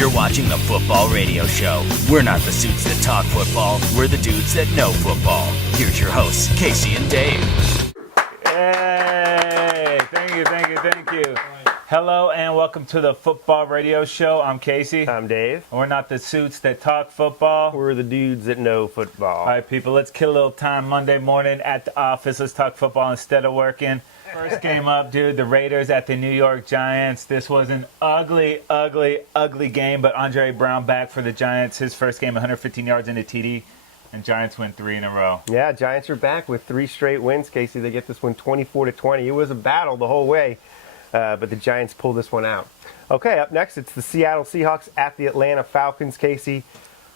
You're watching the Football Radio Show. We're not the suits that talk football. We're the dudes that know football. Here's your hosts, Casey and Dave. Hey, thank you. Hello and welcome to the Football Radio Show. I'm Casey. I'm Dave. We're not the suits that talk football. We're the dudes that know football. All right, people, let's kill a little time Monday morning at the office. Let's talk football instead of working. First game up, dude, the Raiders at the New York Giants. This was an ugly game, but Andre Brown back for the Giants. His first game, 115 yards in a TD, and Giants win 3 in a row. Yeah, Giants are back with 3 straight wins, Casey. They get this one 24-20. It was a battle the whole way, but the Giants pull this one out. Okay, up next, it's the Seattle Seahawks at the Atlanta Falcons, Casey.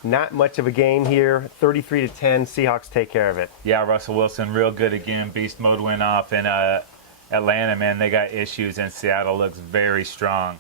Not much of a game here. 33-10, Seahawks take care of it. Yeah, Russell Wilson, real good again. Beast mode went off, and Atlanta, man, they got issues, and Seattle looks very strong.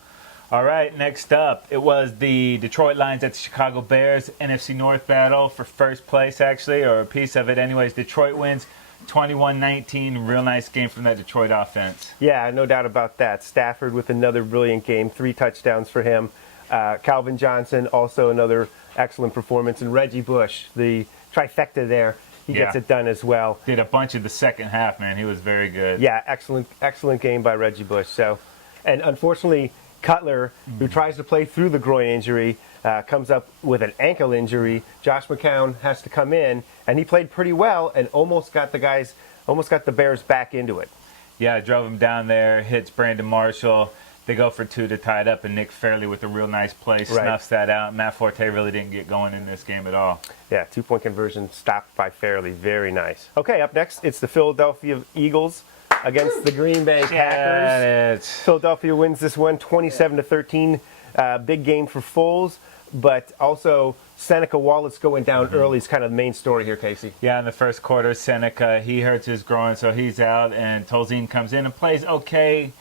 All right, next up, it was the Detroit Lions at the Chicago Bears, NFC North battle for first place, actually, or a piece of it. Anyways, Detroit wins 21-19. Real nice game from that Detroit offense. Yeah, no doubt about that. Stafford with another brilliant game, 3 touchdowns for him. Calvin Johnson, also another excellent performance. And Reggie Bush, the trifecta there. He gets it done as well. Did a bunch of the second half, man. He was very good. Yeah, excellent game by Reggie Bush. So, and unfortunately, Cutler, who tries to play through the groin injury, comes up with an ankle injury. Josh McCown has to come in, and he played pretty well and almost got the Bears back into it. Yeah, drove him down there, hits Brandon Marshall. They go for 2 to tie it up, and Nick Fairley with a real nice play snuffs that out. Matt Forte really didn't get going in this game at all. Yeah, 2-point conversion stopped by Fairley. Very nice. Okay, up next, it's the Philadelphia Eagles against the Green Bay Packers. Philadelphia wins this one 27-13. Big game for Foles, but also Seneca Wallace going down early is kind of the main story here, Casey. Yeah, in the first quarter, Seneca, he hurts his groin, so he's out, and Tolzien comes in and plays okay.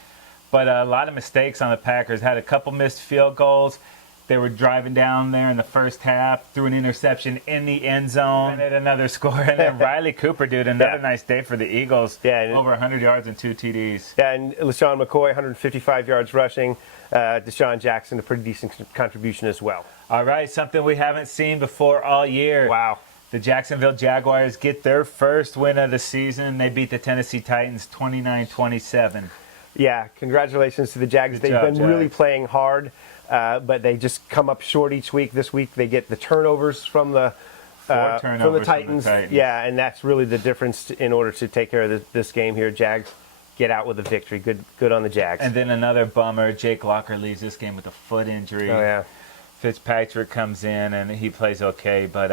But a lot of mistakes on the Packers. Had a couple missed field goals. They were driving down there in the first half, threw an interception in the end zone, and had another score. And then Riley Cooper, dude, another nice day for the Eagles. Yeah, over 100 yards and 2 TDs. Yeah, and LaShawn McCoy, 155 yards rushing. Deshaun Jackson, a pretty decent contribution as well. All right, something we haven't seen before all year. Wow. The Jacksonville Jaguars get their first win of the season. They beat the Tennessee Titans 29-27. Yeah, congratulations to the Jags. They've been really playing hard, but they just come up short each week. This week they get the turnovers from the Titans. Yeah, and that's really the difference in order to take care of this game here. Jags get out with a victory. Good on the Jags. And then another bummer, Jake Locker leaves this game with a foot injury. Oh, yeah. Fitzpatrick comes in, and he plays okay, but,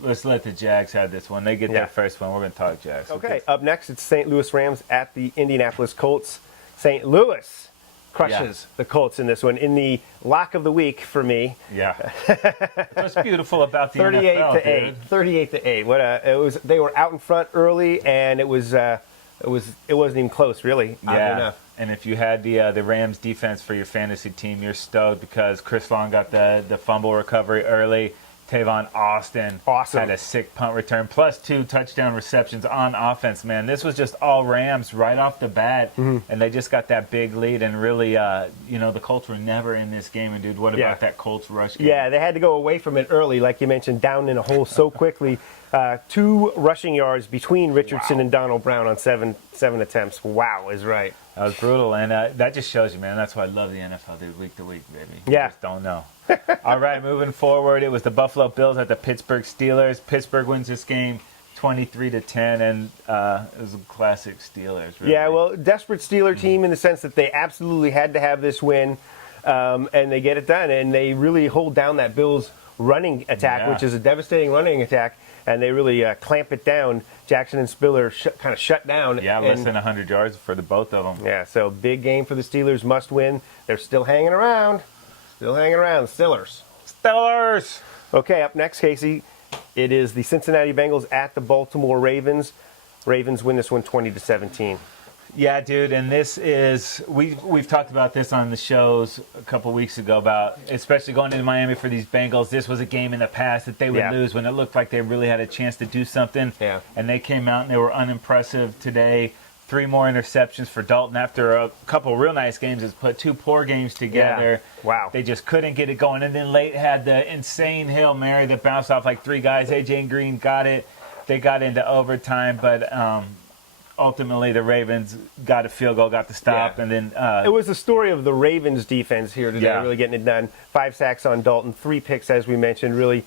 let's let the Jags have this one. They get their first one. We're going to talk Jags. Okay, up next, it's St. Louis Rams at the Indianapolis Colts. St. Louis crushes the Colts in this one. In the lock of the week for me. Yeah. What's beautiful about the 38 NFL, to 8. 38 to 8. They were out in front early, and it wasn't even close, really. Yeah. And if you had the Rams defense for your fantasy team, you're stoked because Chris Long got the fumble recovery early. Tavon Austin had a sick punt return, plus 2 touchdown receptions on offense, man. This was just all Rams right off the bat, and they just got that big lead. And really, the Colts were never in this game. And, dude, what about that Colts rush game? Yeah, they had to go away from it early, like you mentioned, down in a hole so quickly. 2 rushing yards between Richardson and Donald Brown on seven attempts. Wow is right. That was brutal, and that just shows you, man. That's why I love the NFL, dude, week to week, baby. Yeah. You just don't know. All right, moving forward, it was the Buffalo Bills at the Pittsburgh Steelers. Pittsburgh wins this game 23-10, and it was a classic Steelers. Really. Yeah, well, desperate Steeler team in the sense that they absolutely had to have this win, and they get it done, and they really hold down that Bills running attack, which is a devastating running attack, and they really clamp it down. Jackson and Spiller kind of shut down. Yeah, less than 100 yards for the both of them. Yeah, so big game for the Steelers, must win. They're still hanging around. The Steelers. Okay, up next, Casey, it is the Cincinnati Bengals at the Baltimore Ravens. Ravens win this one 20-17. Yeah, dude, and this is we've talked about this on the shows a couple weeks ago about especially going into Miami for these Bengals. This was a game in the past that they would lose when it looked like they really had a chance to do something. Yeah. And they came out and they were unimpressive today. 3 more interceptions for Dalton after a couple real nice games. Has put 2 poor games together. Yeah. Wow. They just couldn't get it going. And then late had the insane Hail Mary that bounced off like 3 guys. A.J. Green got it. They got into overtime, but ultimately the Ravens got a field goal, got the stop, and then it was the story of the Ravens defense here today, really getting it done. 5 sacks on Dalton, 3 picks, as we mentioned, really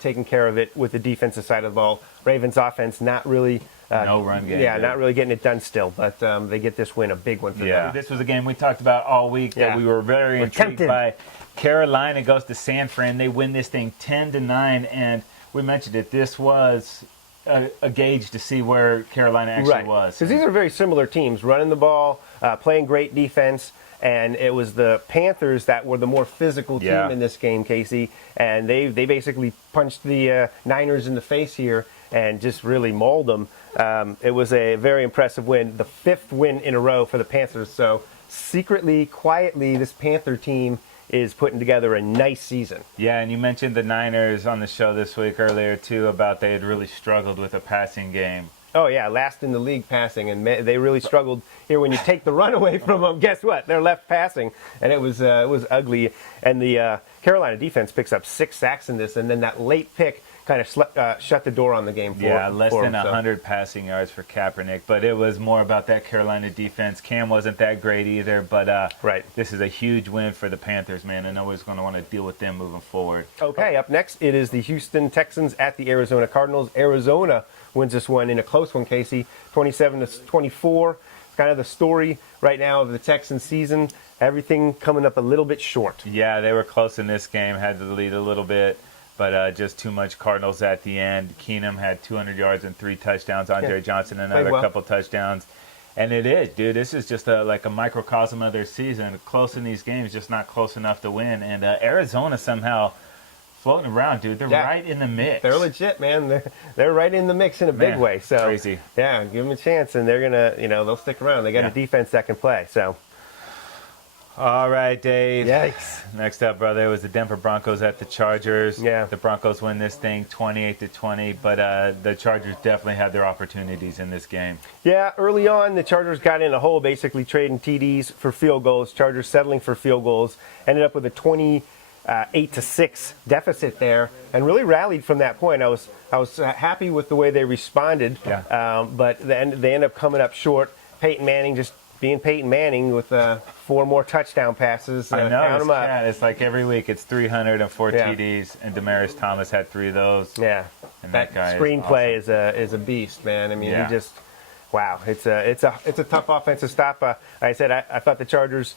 taking care of it with the defensive side of the ball. Ravens offense not really no run game. Yeah, not really getting it done still, but they get this win, a big one for them. This was a game we talked about all week that we were very intrigued by. Carolina goes to San Fran. They win this thing 10-9, and we mentioned it. This was a gauge to see where Carolina actually was. Because these are very similar teams, running the ball, playing great defense, and it was the Panthers that were the more physical team in this game, Casey, and they basically punched the Niners in the face here and just really mauled them. It was a very impressive win, the 5th win in a row for the Panthers. So secretly, quietly, this Panther team is putting together a nice season. Yeah, and you mentioned the Niners on the show this week earlier, too, about they had really struggled with a passing game. Oh, yeah, last in the league passing, and they really struggled here. When you take the run away from them, guess what? They're left passing, and it was ugly. And the Carolina defense picks up 6 sacks in this, and then that late pick kind of shut the door on the game for him. Yeah, less than 100 passing yards for Kaepernick, but it was more about that Carolina defense. Cam wasn't that great either, but this is a huge win for the Panthers, man, and nobody's going to want to deal with them moving forward. Okay, up next, it is the Houston Texans at the Arizona Cardinals. Arizona wins this one in a close one, Casey, 27-24. Kind of the story right now of the Texans season. Everything coming up a little bit short. Yeah, they were close in this game, had to lead a little bit. But just too much Cardinals at the end. Keenum had 200 yards and 3 touchdowns. Andre Johnson another couple touchdowns. And it is, dude. This is just like a microcosm of their season. Close in these games, just not close enough to win. And Arizona somehow floating around, dude. They're right in the mix. They're legit, man. They're right in the mix in a big way. So crazy. Yeah, give them a chance, and they're gonna, they'll stick around. They got a defense that can play. So. All right, Dave. Yikes. Next up, brother, it was the Denver Broncos at the Chargers. Yeah. The Broncos win this thing 28-20, but the Chargers definitely had their opportunities in this game. Yeah, early on, the Chargers got in a hole, basically trading TDs for field goals. Chargers settling for field goals. Ended up with a 28-6 deficit there, and really rallied from that point. I was happy with the way they responded. Yeah. But then they end up coming up short. Peyton Manning just being Peyton Manning with 4 more touchdown passes. I know. Count them up. Yeah, it's like every week it's 304 TDs, and Demaryius Thomas had 3 of those. Yeah. And that guy screenplay is awesome. is a beast, man. I mean, he just wow. It's a tough offensive stop. Like I said, I thought the Chargers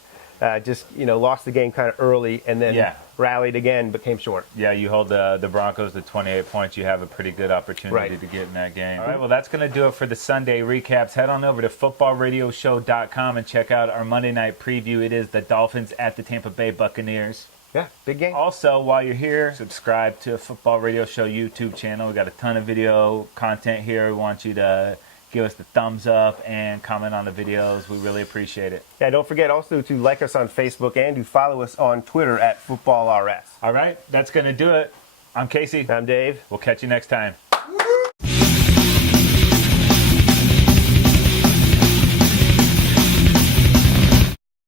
just lost the game kind of early, and then rallied again, but came short. Yeah, you hold the Broncos to 28 points. You have a pretty good opportunity to get in that game. All right, well, that's going to do it for the Sunday recaps. Head on over to footballradioshow.com and check out our Monday night preview. It is the Dolphins at the Tampa Bay Buccaneers. Yeah, big game. Also, while you're here, subscribe to Football Radio Show YouTube channel. We got a ton of video content here. We want you to give us the thumbs up and comment on the videos. We really appreciate it. Yeah, don't forget also to like us on Facebook and to follow us on Twitter at FootballRS. All right, that's going to do it. I'm Casey. I'm Dave. We'll catch you next time.